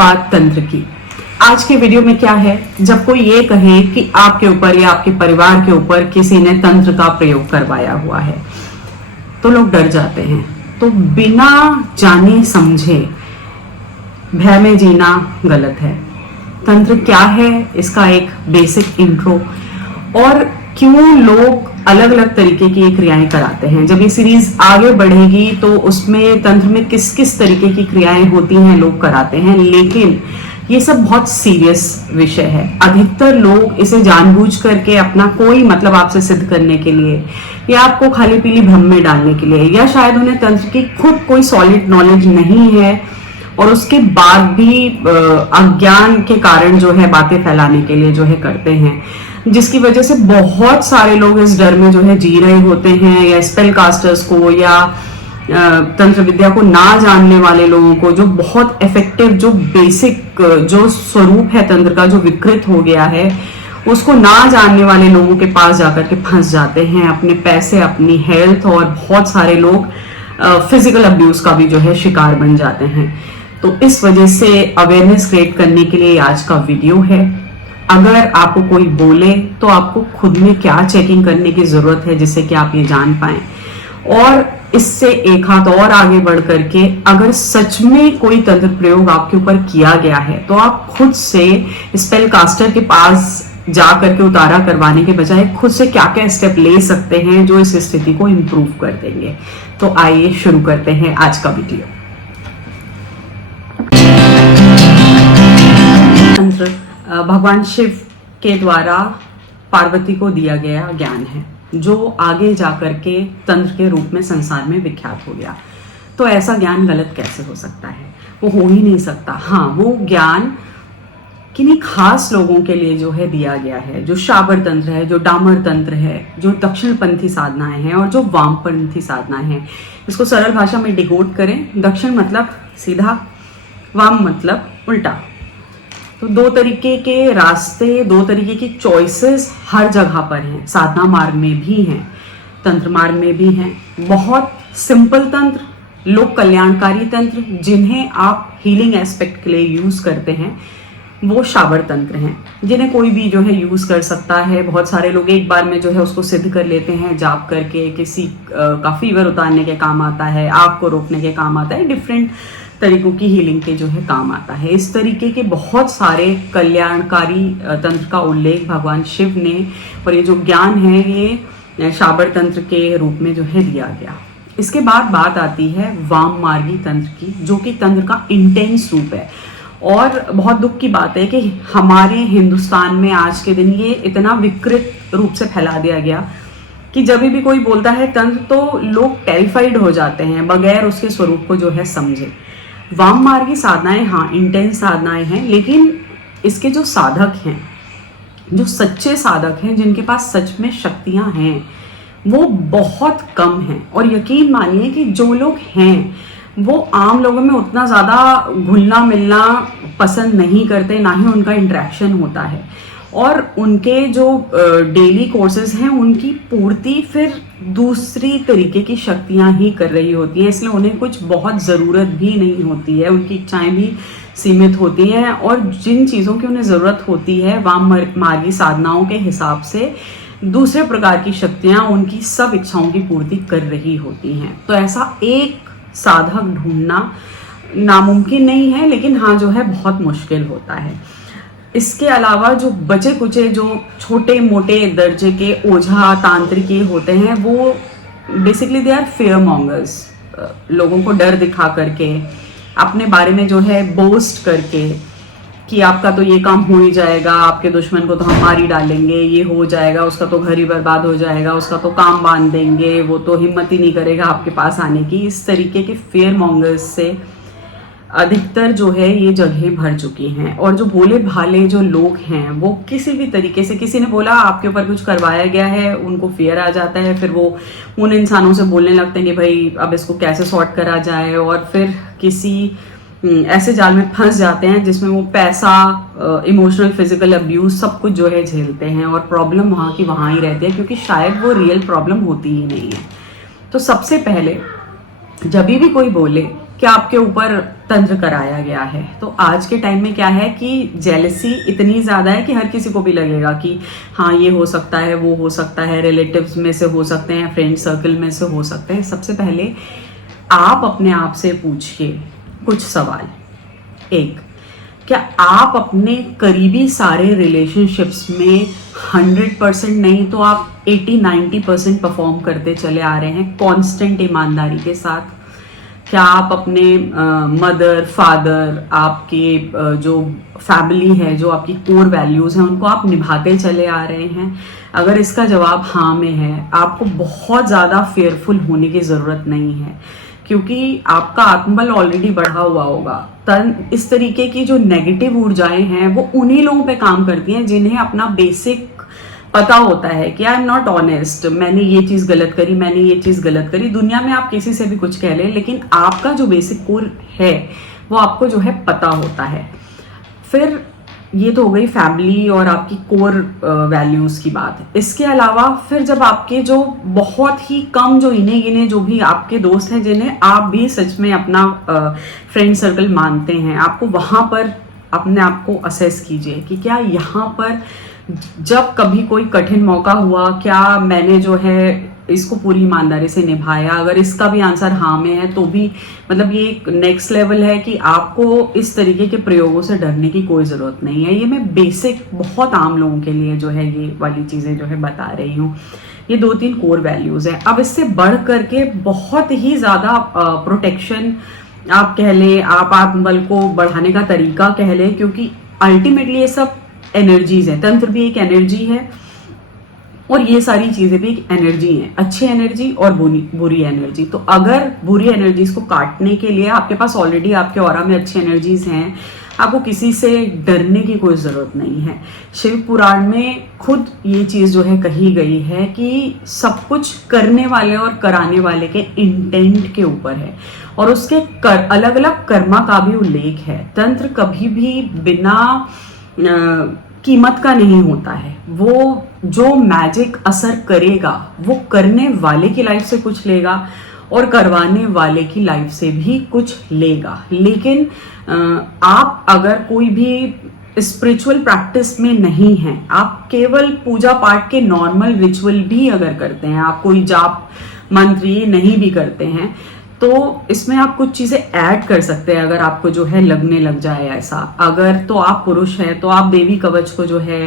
बात तंत्र की। आज के वीडियो में क्या है, जब कोई ये कहे कि आपके ऊपर या आपके परिवार के ऊपर किसी ने तंत्र का प्रयोग करवाया हुआ है तो लोग डर जाते हैं। तो बिना जाने समझे भय में जीना गलत है। तंत्र क्या है, इसका एक बेसिक इंट्रो, और क्यों लोग अलग अलग तरीके की क्रियाएं कराते हैं। जब ये सीरीज आगे बढ़ेगी तो उसमें तंत्र में किस किस तरीके की क्रियाएं होती हैं लोग कराते हैं, लेकिन ये सब बहुत सीरियस विषय है। अधिकतर लोग इसे जानबूझ करके अपना कोई मतलब आपसे सिद्ध करने के लिए या आपको खाली पीली भ्रम में डालने के लिए, या शायद उन्हें तंत्र की खुद कोई सॉलिड नॉलेज नहीं है और उसके बाद भी अज्ञान के कारण जो है बातें फैलाने के लिए जो है करते हैं, जिसकी वजह से बहुत सारे लोग इस डर में जो है जी रहे होते हैं। या स्पेल कास्टर्स को या तंत्र विद्या को ना जानने वाले लोगों को, जो बहुत इफेक्टिव, जो बेसिक जो स्वरूप है तंत्र का जो विकृत हो गया है, उसको ना जानने वाले लोगों के पास जाकर के फंस जाते हैं। अपने पैसे, अपनी हेल्थ, और बहुत सारे लोग फिजिकल अब्यूज का भी जो है शिकार बन जाते हैं। तो इस वजह से अवेयरनेस क्रिएट करने के लिए आज का वीडियो है। अगर आपको कोई बोले तो आपको खुद में क्या चेकिंग करने की जरूरत है जिससे कि आप ये जान पाए, और इससे एक हाथ और आगे बढ़ करके अगर सच में कोई तंत्र प्रयोग आपके ऊपर किया गया है तो आप खुद से स्पेल कास्टर के पास जा करके उतारा करवाने के बजाय खुद से क्या क्या स्टेप ले सकते हैं जो इस स्थिति को इम्प्रूव कर देंगे। तो आइए शुरू करते हैं आज का वीडियो। तंत्र भगवान शिव के द्वारा पार्वती को दिया गया ज्ञान है जो आगे जाकर के तंत्र के रूप में संसार में विख्यात हो गया। तो ऐसा ज्ञान गलत कैसे हो सकता है? वो हो ही नहीं सकता। हाँ, वो ज्ञान किन्हीं खास लोगों के लिए जो है दिया गया है, जो शाबर तंत्र है, जो डामर तंत्र है, जो दक्षिणपंथी साधनाएं हैं और जो वामपंथी साधनाएं हैं। इसको सरल भाषा में डिकोड करें, दक्षिण मतलब सीधा, वाम मतलब उल्टा। तो दो तरीके के रास्ते, दो तरीके की चॉइसेस हर जगह पर हैं। साधना मार्ग में भी हैं, तंत्र मार्ग में भी हैं। बहुत सिंपल तंत्र, लोक कल्याणकारी तंत्र जिन्हें आप हीलिंग एस्पेक्ट के लिए यूज करते हैं, वो शाबर तंत्र हैं जिन्हें कोई भी जो है यूज कर सकता है। बहुत सारे लोग एक बार में जो है उसको सिद्ध कर लेते हैं जाप करके। किसी का फीवर उतारने के काम आता है, आग को रोकने के काम आता है, डिफरेंट तरीकों की हीलिंग के जो है काम आता है। इस तरीके के बहुत सारे कल्याणकारी तंत्र का उल्लेख भगवान शिव ने, और ये जो ज्ञान है ये शाबर तंत्र के रूप में जो है दिया गया। इसके बाद बात आती है वाम मार्गी तंत्र की, जो कि तंत्र का इंटेंस रूप है। और बहुत दुख की बात है कि हमारे हिंदुस्तान में आज के दिन ये इतना विकृत रूप से फैला दिया गया कि जब भी कोई बोलता है तंत्र तो लोग टेरिफाइड हो जाते हैं बगैर उसके स्वरूप को जो है समझे। वाम मार्गी साधनाएं हाँ इंटेंस साधनाएं हैं, लेकिन इसके जो साधक हैं, जो सच्चे साधक हैं, जिनके पास सच में शक्तियां हैं, वो बहुत कम हैं। और यकीन मानिए कि जो लोग हैं वो आम लोगों में उतना ज़्यादा घुलना मिलना पसंद नहीं करते, ना ही उनका इंटरेक्शन होता है। और उनके जो डेली कोर्सेज हैं उनकी पूर्ति फिर दूसरी तरीके की शक्तियां ही कर रही होती हैं, इसलिए उन्हें कुछ बहुत ज़रूरत भी नहीं होती है। उनकी इच्छाएं भी सीमित होती हैं, और जिन चीज़ों की उन्हें ज़रूरत होती है वाम मार्गी साधनाओं के हिसाब से दूसरे प्रकार की शक्तियां उनकी सब इच्छाओं की पूर्ति कर रही होती हैं। तो ऐसा एक साधक ढूंढना नामुमकिन नहीं है, लेकिन हाँ जो है बहुत मुश्किल होता है। इसके अलावा जो बचे कुचे जो छोटे मोटे दर्जे के ओझा तांत्रिक होते हैं, वो basically they are fear mongers. लोगों को डर दिखा करके, अपने बारे में जो है बोस्ट करके कि आपका तो ये काम हो ही जाएगा, आपके दुश्मन को तो हम मार ही डालेंगे, ये हो जाएगा, उसका तो घर ही बर्बाद हो जाएगा, उसका तो काम बांध देंगे, वो तो हिम्मत ही नहीं करेगा आपके पास आने की। इस तरीके के फेयर मॉन्गर्स से अधिकतर जो है ये जगह भर चुकी हैं। और जो भोले भाले जो लोग हैं वो किसी भी तरीके से, किसी ने बोला आपके ऊपर कुछ करवाया गया है, उनको फियर आ जाता है, फिर वो उन इंसानों से बोलने लगते हैं कि भाई अब इसको कैसे सॉर्ट करा जाए, और फिर किसी ऐसे जाल में फंस जाते हैं जिसमें वो पैसा, इमोशनल, फिजिकल अब्यूज सब कुछ जो है झेलते हैं, और प्रॉब्लम वहाँ की वहाँ ही रहती है, क्योंकि शायद वो रियल प्रॉब्लम होती ही नहीं है। तो सबसे पहले जब भी कोई बोले कि आपके ऊपर तंत्र कराया गया है। तो आज के टाइम में क्या है कि जेलसी इतनी ज्यादा है कि हर किसी को भी लगेगा कि हाँ ये हो सकता है, वो हो सकता है, रिलेटिव्स में से हो सकते हैं, फ्रेंड सर्कल में से हो सकते हैं। सबसे पहले आप अपने आप से पूछिए कुछ सवाल। एक, क्या आप अपने करीबी सारे रिलेशनशिप्स में 100% नहीं तो आप 80-90% परफॉर्म करते चले आ रहे हैं कांस्टेंट ईमानदारी के साथ? क्या आप अपने मदर, फादर, आपके जो फैमिली है, जो आपकी कोर वैल्यूज हैं, उनको आप निभाते चले आ रहे हैं? अगर इसका जवाब हाँ में है, आपको बहुत ज़्यादा फेयरफुल होने की ज़रूरत नहीं है, क्योंकि आपका आत्मबल ऑलरेडी बढ़ा हुआ होगा। इस तरीके की जो नेगेटिव ऊर्जाएं हैं वो उन्हीं लोगों पे काम करती हैं जिन्हें अपना बेसिक पता होता है कि आई एम नॉट ऑनेस्ट, मैंने ये चीज गलत करी, मैंने ये चीज गलत करी। दुनिया में आप किसी से भी कुछ कह लें, लेकिन आपका जो बेसिक कोर है वो आपको जो है पता होता है। फिर ये तो हो गई फैमिली और आपकी कोर वैल्यूज की बात। इसके अलावा फिर जब आपके जो बहुत ही कम जो इन्हें गिने जो भी आपके दोस्त हैं जिन्हें आप भी सच में अपना फ्रेंड सर्कल मानते हैं, आपको वहां पर अपने आप को असेस कीजिए कि क्या यहाँ पर जब कभी कोई कठिन मौका हुआ, क्या मैंने जो है इसको पूरी ईमानदारी से निभाया? अगर इसका भी आंसर हाँ में है तो भी मतलब ये एक नेक्स्ट लेवल है कि आपको इस तरीके के प्रयोगों से डरने की कोई ज़रूरत नहीं है। ये मैं बेसिक बहुत आम लोगों के लिए जो है ये वाली चीज़ें जो है बता रही हूँ। ये 2-3 कोर वैल्यूज़ है। अब इससे बढ़ करके बहुत ही ज़्यादा प्रोटेक्शन आप कह लें, आप आत्मबल को बढ़ाने का तरीका कह लें, क्योंकि अल्टीमेटली ये सब एनर्जीज है। तंत्र भी एक एनर्जी है और ये सारी चीजें भी एक एनर्जी है, अच्छी एनर्जी और बुरी एनर्जी। तो अगर बुरी एनर्जीज को काटने के लिए आपके पास ऑलरेडी आपके ऑरा में अच्छी एनर्जीज हैं, आपको किसी से डरने की कोई जरूरत नहीं है। शिव पुराण में खुद ये चीज जो है कही गई है कि सब कुछ करने वाले और कराने वाले के इंटेंट के ऊपर है और उसके अलग अलग कर्मा का भी उल्लेख है। तंत्र कभी भी बिना कीमत का नहीं होता है। वो जो मैजिक असर करेगा वो करने वाले की लाइफ से कुछ लेगा और करवाने वाले की लाइफ से भी कुछ लेगा। लेकिन आप अगर कोई भी स्पिरिचुअल प्रैक्टिस में नहीं है, आप केवल पूजा पाठ के नॉर्मल रिचुअल भी अगर करते हैं, आप कोई जाप मंत्र ये नहीं भी करते हैं, तो इसमें आप कुछ चीजें ऐड कर सकते हैं। अगर आपको जो है लगने लग जाए ऐसा, अगर तो आप पुरुष हैं तो आप देवी कवच को जो है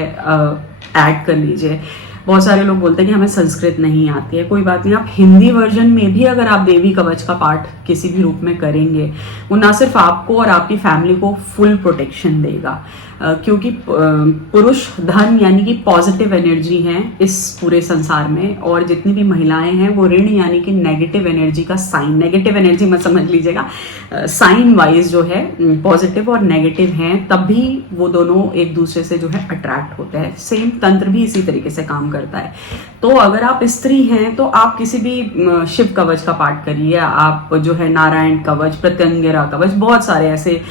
ऐड कर लीजिए। बहुत सारे लोग बोलते हैं कि हमें संस्कृत नहीं आती है, कोई बात नहीं, आप हिंदी वर्जन में भी अगर आप देवी कवच का पाठ किसी भी रूप में करेंगे, वो ना सिर्फ आपको और आपकी फैमिली को फुल प्रोटेक्शन देगा, क्योंकि पुरुष धन यानी कि पॉजिटिव एनर्जी है इस पूरे संसार में, और जितनी भी महिलाएं हैं वो ऋण यानी कि नेगेटिव एनर्जी का साइन, नेगेटिव एनर्जी मत समझ लीजिएगा, साइन वाइज जो है पॉजिटिव और नेगेटिव हैं, तब भी वो दोनों एक दूसरे से जो है अट्रैक्ट होते हैं। सेम तंत्र भी इसी तरीके से काम करता है। तो अगर आप स्त्री हैं तो आप किसी भी शिव कवच का पाठ करिए, आप जो है नारायण कवच, प्रत्यंगिरा कवच, बहुत सारे ऐसे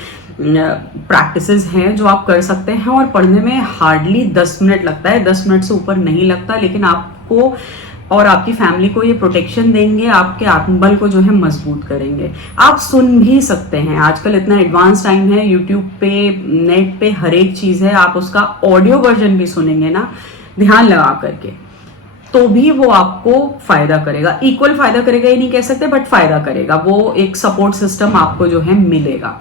प्रैक्टिसेस हैं जो आप कर सकते हैं और पढ़ने में हार्डली 10 मिनट लगता है, 10 मिनट से ऊपर नहीं लगता, लेकिन आपको और आपकी फैमिली को ये प्रोटेक्शन देंगे, आपके आत्मबल को जो है मजबूत करेंगे। आप सुन भी सकते हैं, आजकल इतना एडवांस टाइम है, यूट्यूब पे, नेट पे हर एक चीज है, आप उसका ऑडियो वर्जन भी सुनेंगे ना ध्यान लगा करके, तो भी वो आपको फायदा करेगा। इक्वल फायदा करेगा ये नहीं कह सकते, बट फायदा करेगा, वो एक सपोर्ट सिस्टम आपको जो है मिलेगा।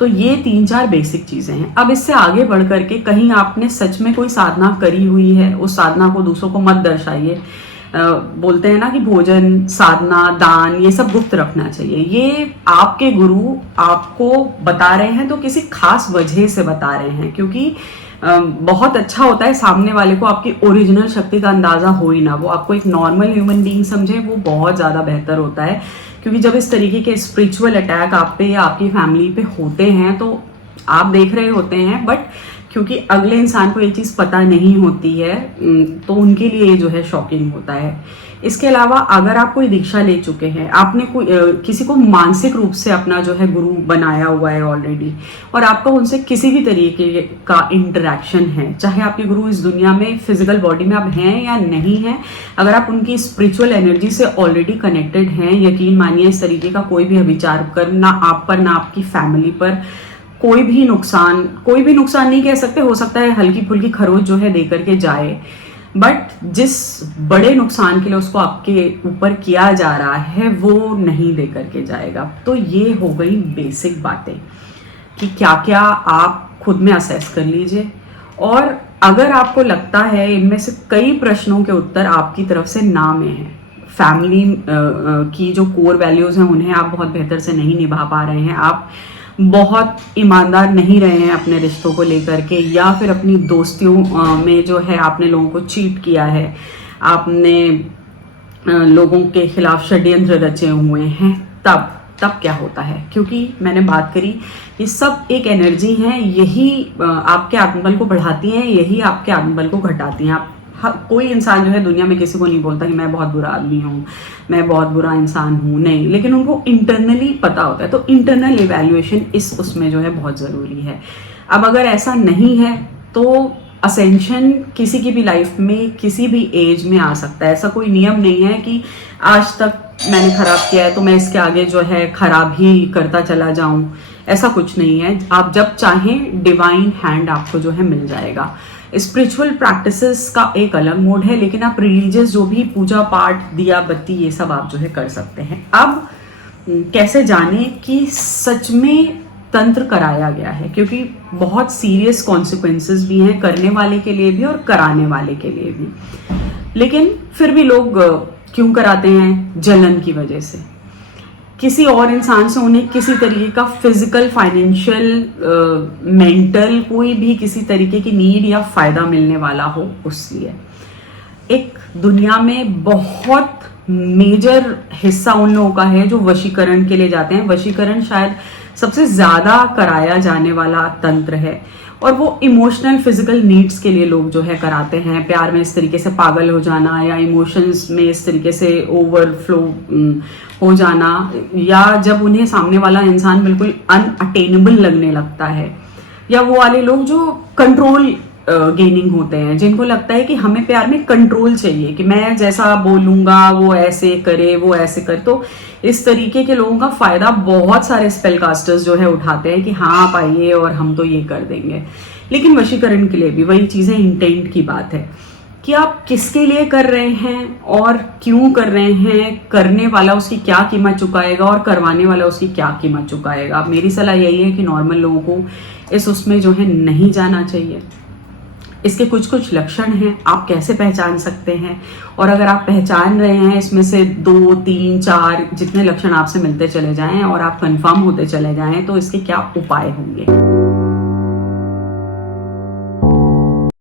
तो ये 3-4 बेसिक चीजें हैं। अब इससे आगे बढ़ करके कहीं आपने सच में कोई साधना करी हुई है, उस साधना को दूसरों को मत दर्शाइए। बोलते हैं ना कि भोजन, साधना, दान ये सब गुप्त रखना चाहिए। ये आपके गुरु आपको बता रहे हैं तो किसी खास वजह से बता रहे हैं, क्योंकि बहुत अच्छा होता है सामने वाले को आपकी ओरिजिनल शक्ति का अंदाजा हो ही ना, वो आपको एक नॉर्मल ह्यूमन बीइंग समझे, वो बहुत ज्यादा बेहतर होता है। क्योंकि जब इस तरीके के स्पिरिचुअल अटैक आप पे या आपकी फैमिली पे होते हैं तो आप देख रहे होते हैं, बट क्योंकि अगले इंसान को ये चीज़ पता नहीं होती है, तो उनके लिए ये जो है शॉकिंग होता है। इसके अलावा अगर आप कोई दीक्षा ले चुके हैं, आपने कोई किसी को मानसिक रूप से अपना जो है गुरु बनाया हुआ है ऑलरेडी, और आपका उनसे किसी भी तरीके का इंटरेक्शन है, चाहे आपके गुरु इस दुनिया में फिजिकल बॉडी में आप हैं या नहीं हैं, अगर आप उनकी स्पिरिचुअल एनर्जी से ऑलरेडी कनेक्टेड हैं, यकीन मानिए इस तरीके का कोई भी अभिचार कर ना आप पर ना आपकी फैमिली पर कोई भी नुकसान नहीं कह सकते, हो सकता है हल्की फुल्की खरोच जो है दे करके जाए, बट जिस बड़े नुकसान के लिए उसको आपके ऊपर किया जा रहा है वो नहीं दे करके जाएगा। तो ये हो गई बेसिक बातें कि क्या क्या आप खुद में असेस कर लीजिए, और अगर आपको लगता है इनमें से कई प्रश्नों के उत्तर आपकी तरफ से ना में है, फैमिली की जो कोर वैल्यूज हैं उन्हें आप बहुत बेहतर से नहीं निभा पा रहे हैं, आप बहुत ईमानदार नहीं रहे हैं अपने रिश्तों को लेकर के, या फिर अपनी दोस्तियों में जो है आपने लोगों को चीट किया है, आपने लोगों के खिलाफ षड्यंत्र रचे हुए हैं, तब क्या होता है, क्योंकि मैंने बात करी ये सब एक एनर्जी है, यही आपके आत्मबल को बढ़ाती हैं, यही आपके आत्मबल को घटाती हैं। आप कोई इंसान जो है दुनिया में किसी को नहीं बोलता कि मैं बहुत बुरा आदमी हूँ, मैं बहुत बुरा इंसान हूँ, नहीं, लेकिन उनको इंटरनली पता होता है। तो इंटरनल इवैल्यूएशन उसमें जो है बहुत ज़रूरी है। अब अगर ऐसा नहीं है तो असेंशन किसी की भी लाइफ में किसी भी एज में आ सकता है। ऐसा कोई नियम नहीं है कि आज तक मैंने खराब किया है तो मैं इसके आगे जो है खराब ही करता चला जाऊं, ऐसा कुछ नहीं है। आप जब चाहें डिवाइन हैंड आपको जो है मिल जाएगा। स्पिरिचुअल प्रैक्टिसेस का एक अलग मोड है, लेकिन आप रिलीजियस जो भी पूजा पाठ दिया बत्ती ये सब आप जो है कर सकते हैं। अब कैसे जाने कि सच में तंत्र कराया गया है, क्योंकि बहुत सीरियस कॉन्सिक्वेंसेस भी हैं करने वाले के लिए भी और कराने वाले के लिए भी, लेकिन फिर भी लोग क्यों कराते हैं? जलन की वजह से। किसी और इंसान से उन्हें किसी तरीके का फिजिकल, फाइनेंशियल, मेंटल कोई भी किसी तरीके की नीड या फायदा मिलने वाला हो उसलिए। एक दुनिया में बहुत मेजर हिस्सा उन लोगों का है जो वशीकरण के लिए जाते हैं। वशीकरण शायद सबसे ज्यादा कराया जाने वाला तंत्र है, और वो इमोशनल फिजिकल नीड्स के लिए लोग जो है कराते हैं। प्यार में इस तरीके से पागल हो जाना, या इमोशंस में इस तरीके से ओवरफ्लो हो जाना, या जब उन्हें सामने वाला इंसान बिल्कुल अनअटेनेबल लगने लगता है, या वो वाले लोग जो कंट्रोल गेनिंग होते हैं, जिनको लगता है कि हमें प्यार में कंट्रोल चाहिए, कि मैं जैसा बोलूंगा वो ऐसे करे, वो ऐसे करे। तो इस तरीके के लोगों का फायदा बहुत सारे स्पेल कास्टर्स जो है उठाते हैं कि हाँ आप आइए और हम तो ये कर देंगे। लेकिन वशीकरण के लिए भी वही चीजें, इंटेंट की बात है कि आप किसके लिए कर रहे हैं और क्यों कर रहे हैं, करने वाला उसकी क्या कीमत चुकाएगा और करवाने वाला उसकी क्या कीमत चुकाएगा। मेरी सलाह यही है कि नॉर्मल लोगों को उसमें जो है नहीं जाना चाहिए। इसके कुछ कुछ लक्षण हैं, आप कैसे पहचान सकते हैं, और अगर आप पहचान रहे हैं इसमें से 2, 3, 4 जितने लक्षण आपसे मिलते चले जाएं और आप कंफर्म होते चले जाएं तो इसके क्या उपाय होंगे।